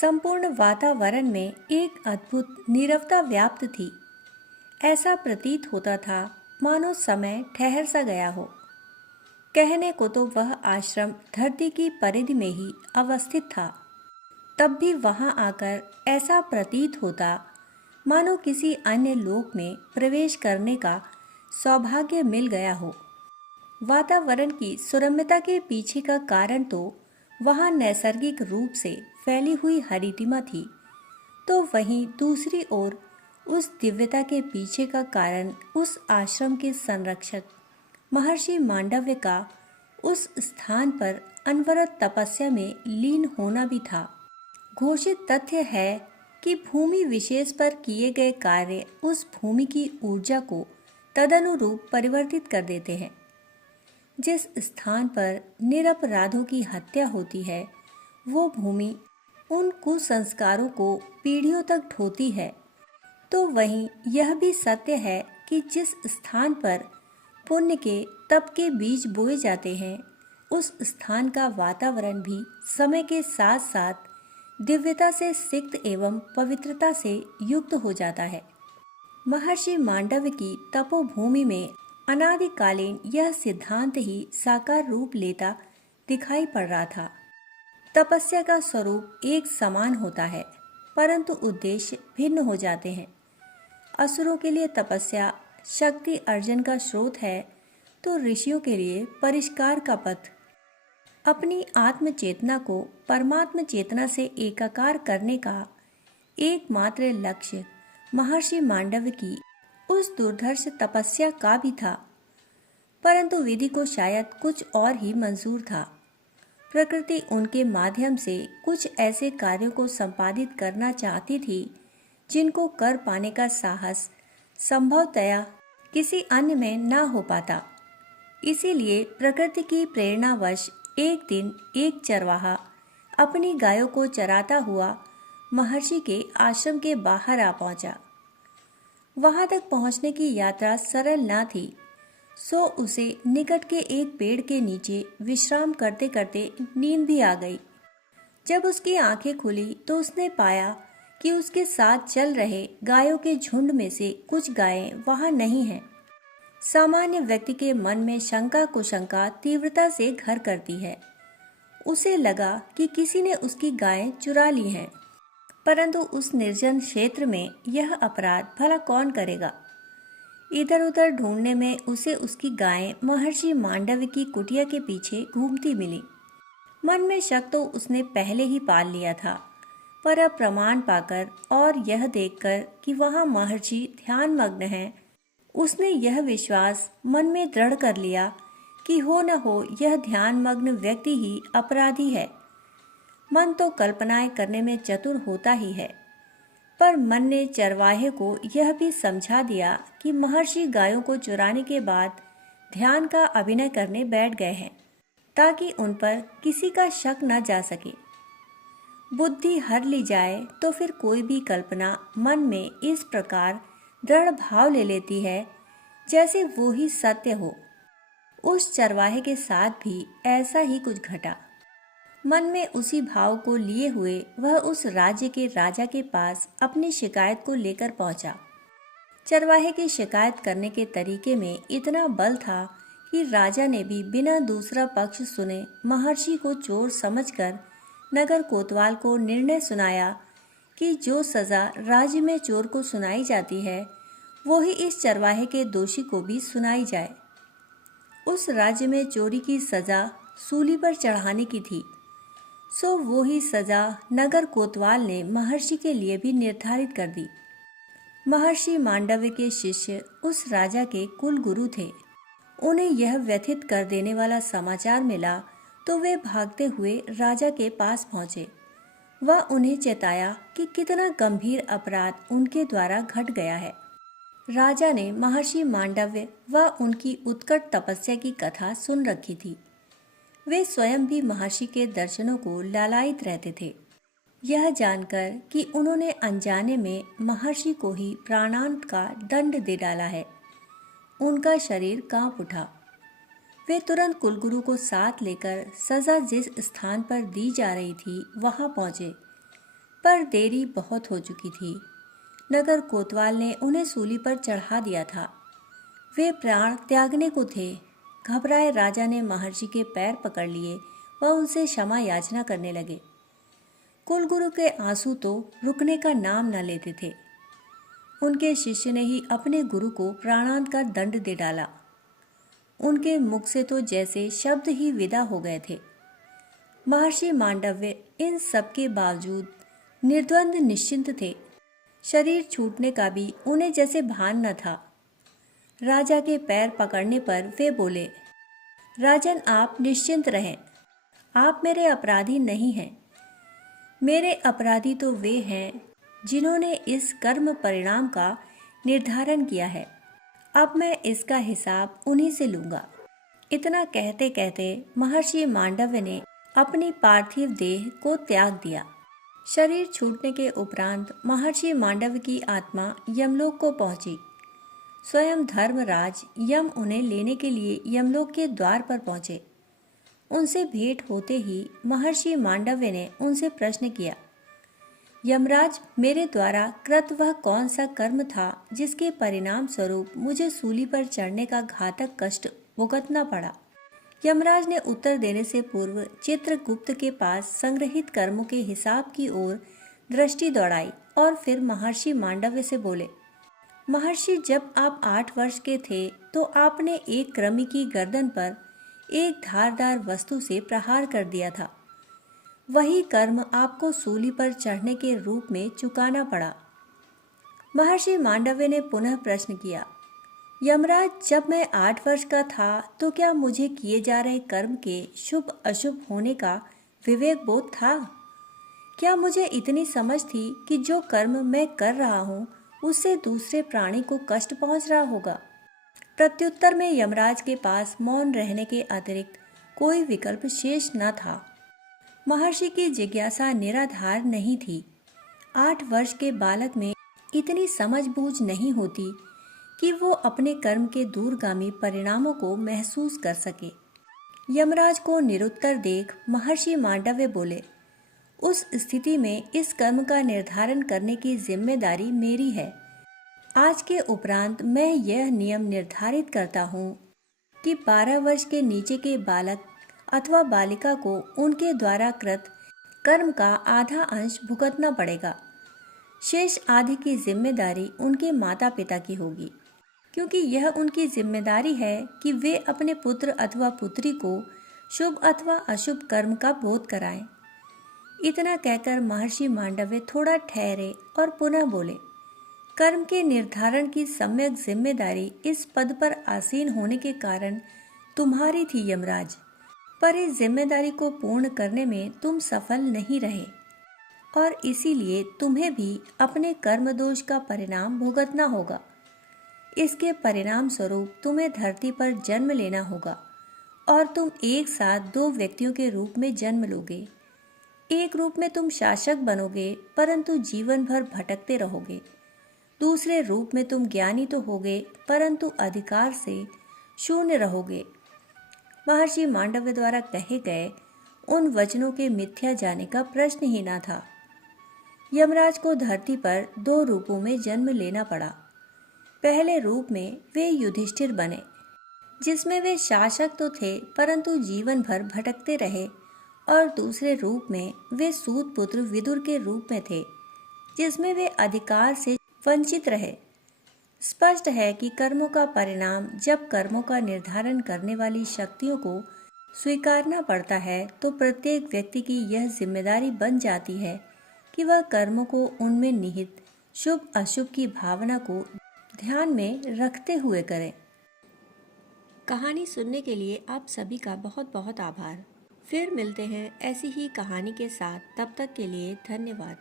संपूर्ण वातावरण में एक अद्भुत नीरवता व्याप्त थी। ऐसा प्रतीत होता था मानो समय ठहर सा गया हो। कहने को तो वह आश्रम धरती की परिधि में ही अवस्थित था, तब भी वहां आकर ऐसा प्रतीत होता मानो किसी अन्य लोक में प्रवेश करने का सौभाग्य मिल गया हो। वातावरण की सुरम्यता के पीछे का कारण तो वहां नैसर्गिक रूप से फैली हुई हरितिमा थी, तो वहीं दूसरी ओर उस दिव्यता के पीछे का कारण उस आश्रम के संरक्षक महर्षि मांडव्य का उस स्थान पर अनवरत तपस्या में लीन होना भी था। घोषित तथ्य है कि भूमि विशेष पर किए गए कार्य उस भूमि की ऊर्जा को तदनुरूप परिवर्तित कर देते हैं। जिस स्थान पर निरपराधों की हत्या होती है, वो भूमि उन कुसंस्कारों को पीढ़ियों तक ढोती है। तो वहीं यह भी सत्य है कि जिस स्थान पर पुण्य के तप के बीज बोए जाते हैं, उस स्थान का वातावरण भी समय के साथ साथ दिव्यता से सिक्त एवं पवित्रता से युक्त हो जाता है। महर्षि मांडव्य की तपोभूमि में अनादिकालीन यह सिद्धांत ही साकार रूप लेता दिखाई पड़ रहा था। तपस्या का स्वरूप एक समान होता है, परंतु उद्देश्य भिन्न हो जाते हैं। असुरों के लिए तपस्या शक्ति अर्जन का स्रोत है, तो ऋषियों के लिए परिष्कार का पथ। अपनी आत्म चेतना को परमात्म चेतना से एकाकार करने का एकमात्र लक्ष्य महर्षि मांडव्य की उस दुर्धर्ष तपस्या का भी था, परंतु विधि को शायद कुछ और ही मंजूर था। प्रकृति उनके माध्यम से कुछ ऐसे कार्यों को संपादित करना चाहती थी जिनको कर पाने का साहस संभवतया किसी अन्य में न हो पाता। इसीलिए प्रकृति की प्रेरणावश एक दिन एक चरवाहा अपनी गायों को चराता हुआ महर्षि के आश्रम के बाहर आ पहुंचा। वहां तक पहुंचने की यात्रा सरल न थी, सो उसे निकट के एक पेड़ के नीचे विश्राम करते करते नींद भी आ गई। जब उसकी आंखें खुली तो उसने पाया कि उसके साथ चल रहे गायों के झुंड में से कुछ गायें वहां नहीं हैं। सामान्य व्यक्ति के मन में शंका कुशंका तीव्रता से घर करती है। उसे लगा कि किसी ने उसकी गायें चुरा ली हैं, परंतु उस निर्जन क्षेत्र में यह अपराध भला कौन करेगा। इधर उधर ढूंढने में उसे उसकी गायें महर्षि मांडव्य की कुटिया के पीछे घूमती मिली। मन में शक तो उसने पहले ही पाल लिया था, पर अब प्रमाण पाकर और यह देखकर कि वहां महर्षि ध्यान मग्न हैं, उसने यह विश्वास मन में दृढ़ कर लिया कि हो न हो यह ध्यान मग्न व्यक्ति ही अपराधी है। मन तो कल्पनाएं करने में चतुर होता ही है, पर मन ने चरवाहे को यह भी समझा दिया कि महर्षि गायों को चुराने के बाद ध्यान का अभिनय करने बैठ गए हैं, ताकि उन पर किसी का शक न जा सके। बुद्धि हर ली जाए तो फिर कोई भी कल्पना मन में इस प्रकार दृढ़ भाव ले लेती है जैसे वो ही सत्य हो। उस चरवाहे के साथ भी ऐसा ही कुछ घटा। मन में उसी भाव को लिए हुए वह उस राज्य के राजा के पास अपनी शिकायत को लेकर पहुंचा। चरवाहे की शिकायत करने के तरीके में इतना बल था कि राजा ने भी बिना दूसरा पक्ष सुने महर्षि को चोर समझकर नगर कोतवाल को निर्णय सुनाया कि जो सजा राज्य में चोर को सुनाई जाती है, वो ही इस चरवाहे के दोषी को भी सुनाई जाए। उस राज्य में चोरी की सजा सूली पर चढ़ाने की थी, सो वो ही सजा नगर कोतवाल ने महर्षि के लिए भी निर्धारित कर दी। महर्षि मांडव्य के शिष्य उस राजा के कुल गुरु थे। उन्हें यह व्यथित कर देने वाला समाचार मिला तो वे भागते हुए राजा के पास पहुंचे। वह उन्हें चेताया कि कितना गंभीर अपराध उनके द्वारा घट गया है। राजा ने महर्षि मांडव्य व उनकी उत्कट तपस्या की कथा सुन रखी थी। वे स्वयं भी महर्षि के दर्शनों को लालायित रहते थे। यह जानकर कि उन्होंने अनजाने में महर्षि को ही प्राणांत का दंड दे डाला है, उनका शरीर कांप उठा। वे तुरंत कुलगुरु को साथ लेकर सजा जिस स्थान पर दी जा रही थी वहां पहुंचे। पर देरी बहुत हो चुकी थी। नगर कोतवाल ने उन्हें सूली पर चढ़ा दिया था। वे प्राण त्यागने को थे। घबराए राजा ने महर्षि के पैर पकड़ लिए व उनसे क्षमा याचना करने लगे। कुलगुरु के आंसू तो रुकने का नाम न लेते थे। उनके शिष्य ने ही अपने गुरु को प्राणांत का दंड दे डाला। उनके मुख से तो जैसे शब्द ही विदा हो गए थे। महर्षि मांडव्य इन सब के बावजूद निर्द्वंद निश्चिंत थे। शरीर छूटने का भी उन्हें जैसे भान न था। राजा के पैर पकड़ने पर वे बोले, राजन, आप निश्चिंत रहें। आप मेरे अपराधी नहीं हैं। मेरे अपराधी तो वे हैं जिन्होंने इस कर्म परिणाम का निर्धारण किया है। अब मैं इसका हिसाब उन्हीं से लूंगा। इतना कहते कहते महर्षि मांडव्य ने अपनी पार्थिव देह को त्याग दिया। शरीर छूटने के उपरांत महर्षि मांडव्य की आत्मा यमलोक को पहुंची। स्वयं धर्मराज यम उन्हें लेने के लिए यमलोक के द्वार पर पहुंचे। उनसे भेंट होते ही महर्षि मांडव्य ने उनसे प्रश्न किया, यमराज, मेरे द्वारा कृत वह कौन सा कर्म था जिसके परिणाम स्वरूप मुझे सूली पर चढ़ने का घातक कष्ट भुगतना पड़ा? यमराज ने उत्तर देने से पूर्व चित्रगुप्त के पास संग्रहित कर्मों के हिसाब की ओर दृष्टि दौड़ाई और फिर महर्षि मांडव्य से बोले, महर्षि, जब आप 8 वर्ष के थे तो आपने एक कृमि की गर्दन पर एक धारदार वस्तु से प्रहार कर दिया था। वही कर्म आपको सूली पर चढ़ने के रूप में चुकाना पड़ा। महर्षि मांडव्य ने पुनः प्रश्न किया, यमराज, जब मैं 8 वर्ष का था तो क्या मुझे किए जा रहे कर्म के शुभ अशुभ होने का विवेक बोध था? क्या मुझे इतनी समझ थी कि जो कर्म मैं कर रहा हूँ उससे दूसरे प्राणी को कष्ट पहुँच रहा होगा? प्रत्युत्तर में यमराज के पास मौन रहने के अतिरिक्त कोई विकल्प शेष न था। महर्षि की जिज्ञासा निराधार नहीं थी। 8 वर्ष के बालक में इतनी समझबूझ नहीं होती कि वो अपने कर्म के दूरगामी परिणामों को महसूस कर सके। यमराज को निरुत्तर देख महर्षि मांडव्य बोले, उस स्थिति में इस कर्म का निर्धारण करने की जिम्मेदारी मेरी है। आज के उपरांत मैं यह नियम निर्धारित करता हूँ कि 12 वर्ष के नीचे के बालक अथवा बालिका को उनके द्वारा कृत कर्म का आधा अंश भुगतना पड़ेगा। शेष आधे की जिम्मेदारी उनके माता पिता की होगी, क्योंकि यह उनकी जिम्मेदारी है कि वे अपने पुत्र अथवा पुत्री को शुभ अथवा अशुभ कर्म का बोध कराएं। इतना कहकर महर्षि मांडव्य थोड़ा ठहरे और पुनः बोले, कर्म के निर्धारण की सम्यक जिम्मेदारी इस पद पर आसीन होने के कारण तुम्हारी थी यमराज, पर इस जिम्मेदारी को पूर्ण करने में तुम सफल नहीं रहे और इसीलिए तुम्हें भी अपने कर्म दोष का परिणाम भुगतना होगा। इसके परिणाम स्वरूप तुम्हें धरती पर जन्म लेना होगा और तुम एक साथ 2 व्यक्तियों के रूप में जन्म लोगे। एक रूप में तुम शासक बनोगे परंतु जीवन भर भटकते रहोगे। दूसरे रूप में तुम ज्ञानी तो होगे परंतु अधिकार से शून्य रहोगे। महर्षि मांडव्य द्वारा कहे गए उन वचनों के मिथ्या जाने का प्रश्न ही न था। यमराज को धरती पर 2 रूपों में जन्म लेना पड़ा। पहले रूप में वे युधिष्ठिर बने, जिसमें वे शासक तो थे परंतु जीवन भर भटकते रहे, और दूसरे रूप में वे सूत पुत्र विदुर के रूप में थे, जिसमें वे अधिकार से वंचित रहे। स्पष्ट है कि कर्मों का परिणाम जब कर्मों का निर्धारण करने वाली शक्तियों को स्वीकारना पड़ता है तो प्रत्येक व्यक्ति की यह जिम्मेदारी बन जाती है कि वह कर्मों को उनमें निहित शुभ अशुभ की भावना को ध्यान में रखते हुए करे। कहानी सुनने के लिए आप सभी का बहुत बहुत आभार। फिर मिलते हैं ऐसी ही कहानी के साथ। तब तक के लिए धन्यवाद।